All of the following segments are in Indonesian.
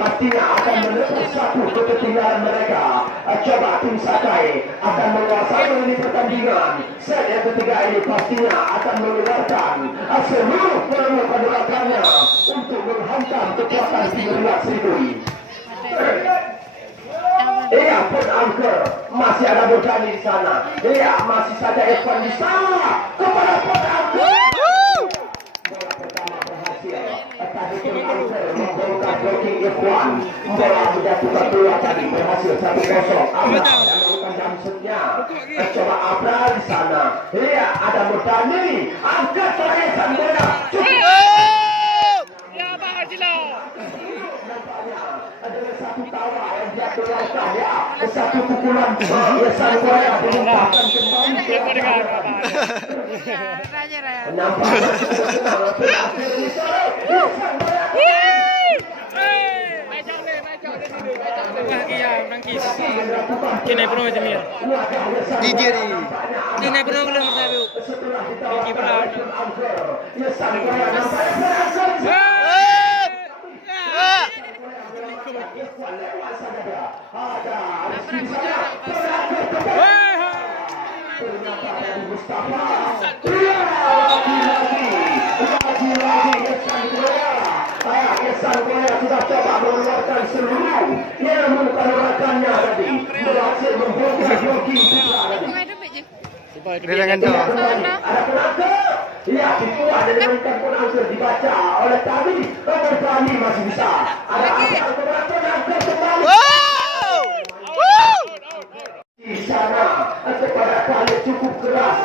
pastinya akan menembus satu ketertinggalan mereka. Coba tim Sakai akan menguasai ini pertandingan. Set yang ketiga ini pastinya akan mengeluarkan seluruh peluru penolakannya untuk menghantam kekuatan Tiga Sendiri. Iya, pun angker masih ada bertani di sana. Iya, masih saja Irfan di sana kepada pun angker. Bola pertama berhasil. Tadi pun angker membongkar blocking Irfan. Bola menjatuhkan keluar tadi berhasil 1-0. Abra melakukan jumpshotnya. Coba Abra di sana. Iya, ada bertani. Angkat terakhir sang bola. Ya, Pak Jilo. Adalah satu tawa yang dia keluarkan ya, satu pukulan ya sang bola diletakkan kembali ke nampaknya senang terakhir di sana sang bola Kini pernah macam ni. Tiga ni. Kini pernah belum bertahu. Kini pernah. ya sang bola nampaknya sudah coba mengeluarkan seluruh yang mengeluarkannya tadi berhasil membongkar blocking Tiga tadi. Dengan tu. Ada penangkap. Ya, dibuat dari mereka penangkap dibaca oleh kami. Kami masih bisa. Ada penangkap kembali. Di sana kepada kali cukup keras.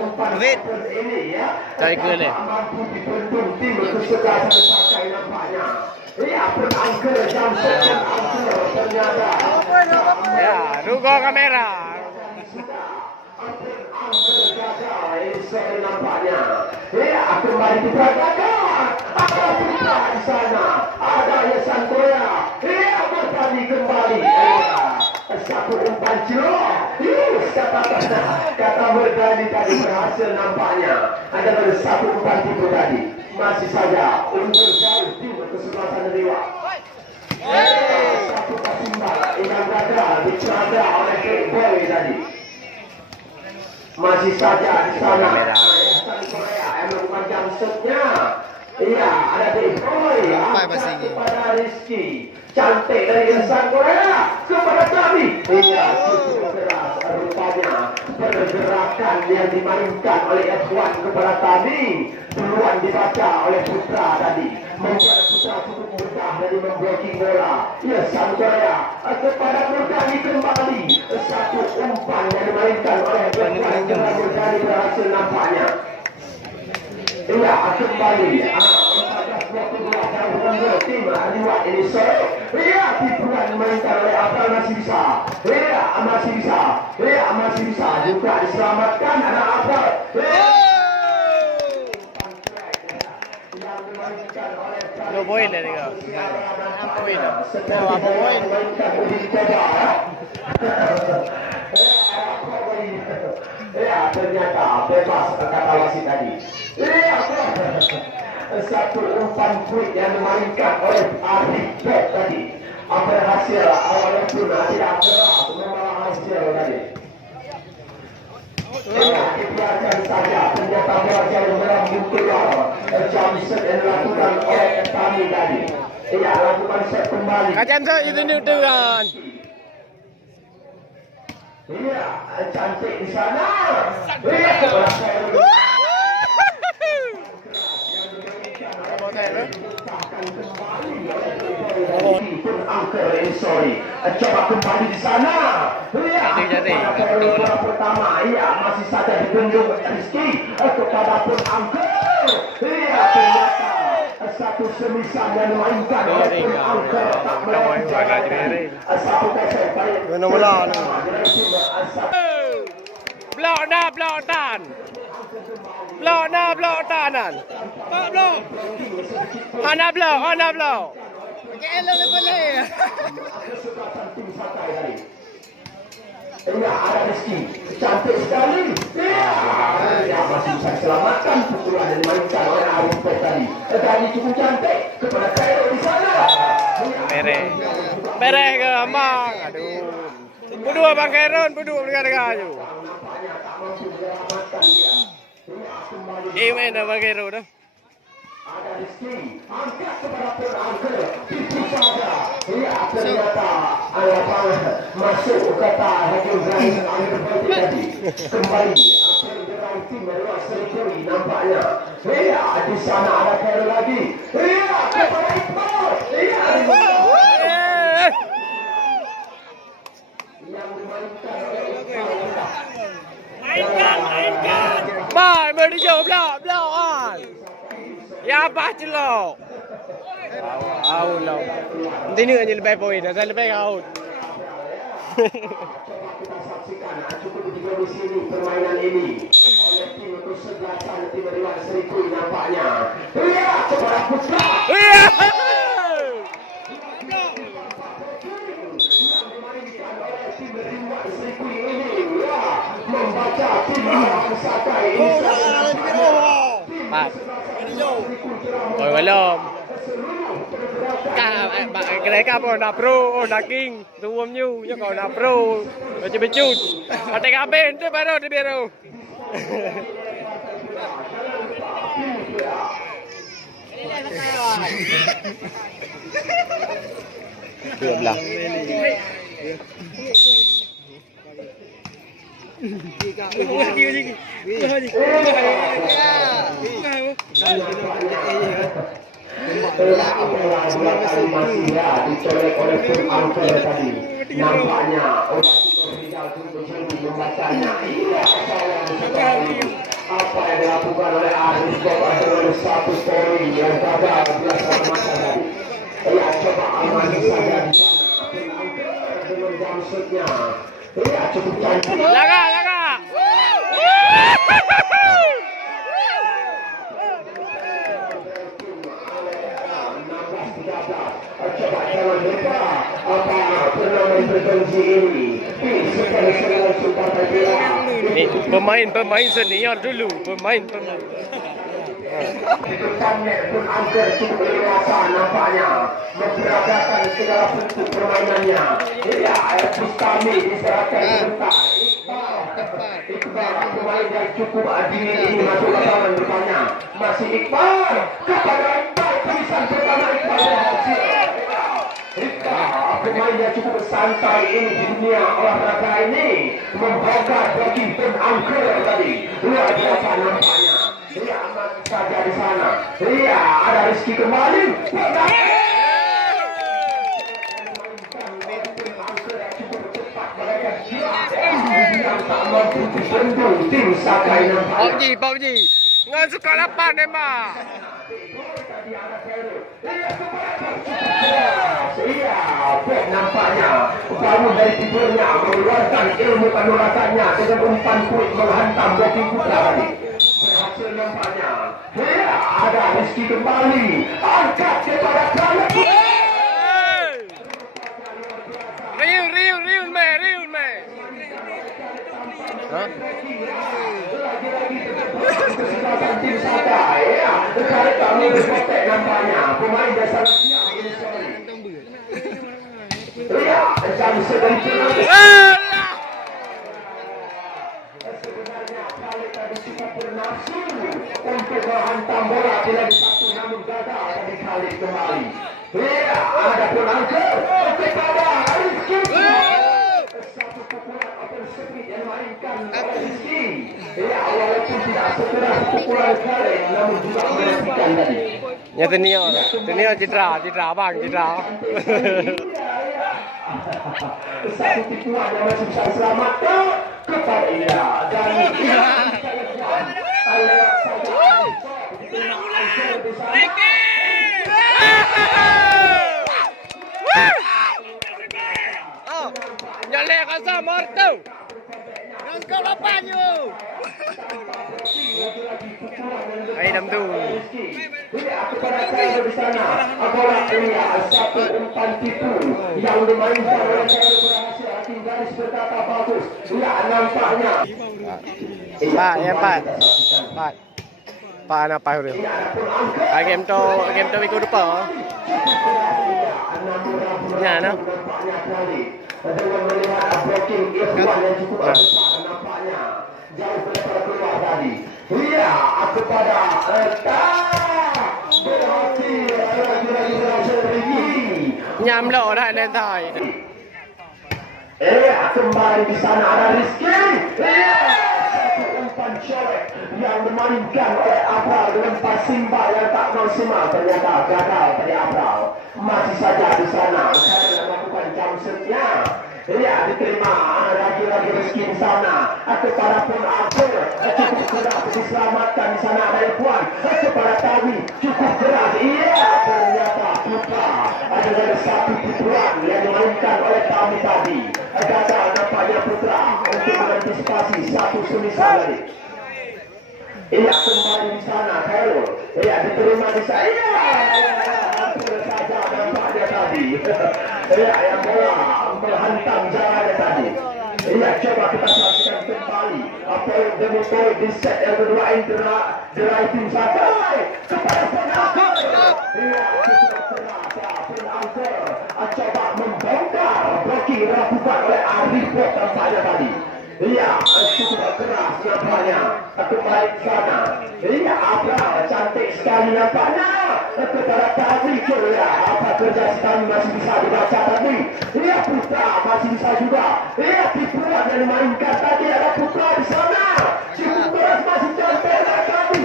Umpan ini ya. Cari ke ni. Mampu dibentuk tim kesukaan Sakai nampaknya. Ya, penangkap jam penangkap ternyata. Ya, rugo kamera. Nampaknya. Ya, kembali diperagakan. Ada Putra di sana. Ada Yasan Korea. Ya, bertani kembali. Satu umpan celok. Kata bertani tadi berhasil nampaknya. Ada satu umpan tipu tadi. Masih saja unggul jauh tim kesebelasan Dewa. Satu ketimbang yang gagal dicaga oleh Kec.Pidie tadi. Masih saja di sana Yasan Korea yang melakukan jumpshotnya. Iya, ada Desember. Kepada Rizky. Cantik dari Yasan Korea kepada kami. Iya, cukup keras rupanya pergerakan yang dimainkan oleh Irfan kepada kami. Duluan dibaca oleh Putra tadi. Membuat Putra cukup mudah dari memblocking bola. Yasan Korea kepada Murgani kembali. Satu umpan yang dimainkan oleh Irfan dengan Murgani berhasil nampaknya. Iya, kembali. 22 tim Liwat ini Saif. Iya, tipuan dimainkan oleh Abra masih bisa. Iya, masih bisa. Iya, masih bisa. Juga diselamatkan anak Abra. Yang dimainkan oleh Dua poin dah ni kau. Poin dah. Apa poin dimainkan oleh Tiga. Ya, ternyata bebas kata wasit tadi. Iya, satu umpan quick yang dimainkan oleh Kec tadi. Berhasil awalnya pun tidak keras membawa hasil tadi. Ya, dibiarkan saja ternyata berhasil melambung keluar. Jumpshot yang dilakukan oleh kami tadi. Iya, lakukan set kembali. Kacang tu itu ni tuan. Iya, cantik di sana. Iya, berhasil. Coba kembali di sana. Bola pertama, iya masih saja dibendung Rizky kepada pun Angker. Iya ternyata satu semisan yang dimainkan oleh pun Angker tak melewati. 1-0 Mana bola ni? Blok dah, blok tan. Blok dah, blok tanan. Blok. Ana blok. Elok boleh. Iya, ada Rizky. Cantik sekali. Iya, masih bisa diselamatkan. Pukulan yang dimainkan oleh rumput tadi. Tadi cukup cantik kepada Cairo di sana. Mereh ke Gampong. Aduh. Pudu Bang Kairon, pudu dekat-dekat aja. Main dah Bang Kairon dah. Ada Rizky, angkat kepada Angkers, itu saja. Ya, ternyata Lapangan masuk kata Hakim Zain Angkers tadi. Kembali akan berarti meluas serikuri nampaknya. Ya, di sana ada Cairo lagi. Ya, kepada Iqbal. Ya, yang dimainkan oleh Iqbal. Mainkan. Bye, berjauh blok on. Ya apa celok? Out lah. Nanti ni hanya lebih poin, saya lebih out. Kita saksikan cukup juga di sini permainan ini oleh tim kesebelasan tim Dewan Serikui nampaknya. Iya, kepada Putra. Iya. Yang dimainkan oleh tim Dewan Serikui ini, ya, membaca tim SAKAI ini. Pak. Oh, belum. Mereka pun nak pro, nak king, tuam new, je kau nak pro, macam becut. Ada kabin tu baru dia baru. Dua belah. Dicolek oleh tim Angkers tadi. Nampaknya orang Rizal membacanya. Iya, apa yang dilakukan oleh Arif adalah satu poin yang gagal belasan masa tadi. Ia coba amani saja di sana. Tim Angkers dengan jamsetnya. Ia cukup cantik. Laga. Coba jangan lupa apa turnamen provinsi ini. Sekali-sekali Sultan Tiga. Ni pemain senior dulu, pemain. Depannya pun Angkers cukup dewasa nampaknya memperagakan segala bentuk permainannya. Ya, Bustami diserahkan sebentar. Iqbal pemain yang cukup dingin ini masuk lapangan depannya. Masih Iqbal kepada Iqbal, tulisan pertama Iqbal berhasil. Iqbal pemain yang cukup santai ini di dunia olahraga ini membongkar bagi tim Angkers tadi. Luar biasa nampaknya. Ia aman saja di sana. Ia ada Rizky kembali. Yang tak mampu dibendung tim SAKAI nampaknya. PUBG. Ngan suka lapan memang. Iya, Pep nampaknya bangun dari tidurnya mengeluarkan ilmu kanuragannya dengan umpan kuat menghantam bagi putra tadi. Berhasil nampaknya. Iya, ada Rizky kembali. Angkat kepada kanan. Riu me. Hah? Lagi-lagi kesempatan tim SAKAI. Ya, sekarang kami berkotek nampaknya. Pemain dasar siap ini sekali. Iya, jam sedang sebenarnya kali tadi cukup bernafsu untuk menghantam bola tidak satu namun gagal tadi kali kembali. Iya, ada pun Angkers kepada Rizky. Satu pukulan open speed yang mainkan oleh Rizky. Iya, walaupun tidak sekeras pukulan kali namun juga menentukan tadi. Ya Tenio citra bang. Satu tipuan yang masih bisa diselamatkan kepada ia dan Nyalek kasar mortu. Yang kau lapannya. Hai nam tu. kepada saya di sana adalah ia satu umpan tipu yang dimainkan oleh saya berhasil hakim garis berkata bagus. Ya nampaknya. Pak. apa itu? Game to minggu depan. Ya, no. Dengan melihat blocking Irfan yang cukup besar nampaknya jauh daripada keluar tadi. Iya, kepada berhasil Nhắm lộ lại lên thời. Kembali di sana ada Rizky. Satu umpan colek yang dimainkan oleh Abral dengan Simba yang tak maksimal, ternyata gagal dari Abral. Masih saja di sana karena melakukan jam setnya. Diterima lagi-lagi Rizky di sana. Kepada pun Angkers cukup keras diselamatkan di sana ada Irfan. Kepada Tawi cukup keras. Ternyata Putra ada satu pukulan yang dimainkan oleh Tawi tadi. Gagal nampaknya Putra untuk mengantisipasi satu semisal tadi. Kembali di sana Khairul. Diterima di sana. Saja nampaknya tadi. Yang bola menghantam jalannya tadi. Coba kita saksikan kembali apa yang demi poin di set yang kedua Interai tim Sakai kepada Angkers. Angkers coba membongkar blocking dilakukan oleh Arif tampaknya tadi. Cukup keras nampaknya. Kembali ke sana. Abral cantik sekali nampaknya. Kepada Tawi apa kerja sekali masih bisa dibaca tadi. Putra masih bisa juga. Putra yang dimainkan tadi ada Putra di sana. Cukup keras masih cantik tadi.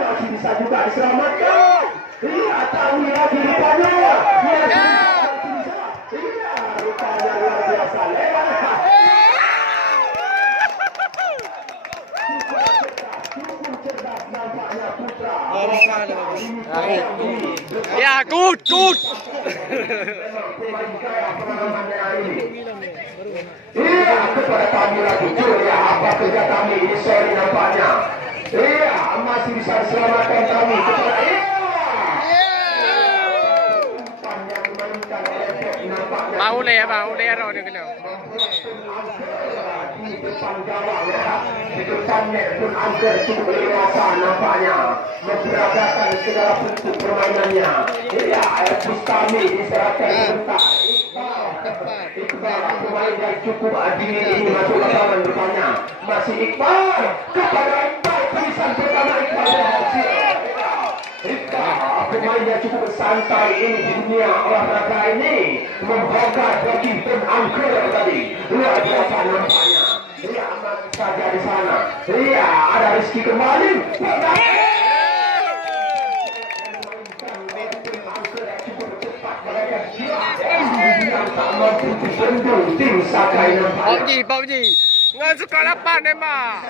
Masih bisa juga diselamatkan. Tawi lagi rupanya. Rupanya luar biasa. Ya, good. Kepada kami lagi apa kerja kami ini sorry nampaknya. Masih bisa diselamatkan kami kepada Mau le rồi được nào. Di depan gawang di depan net pun Angkers cukup leluasa nampaknya memperagakan segala bentuk permainannya. Bustami diserahkan sebentar. Iqbal pemain yang cukup adil ini masuk lapangan rupanya. Masih Iqbal kepada Iqbal tulisan pertama Iqbal berhasil. Pemain yang cukup santai ini di dunia olahraga ini membongkar bagi tim Angkers tadi. Luar biasa nampaknya. Aman saja di sana. Ada Rizky kembali. Yang tak mampu dibendung tim Sakai nampaknya. Bau gì? Nggak suka lapan emang.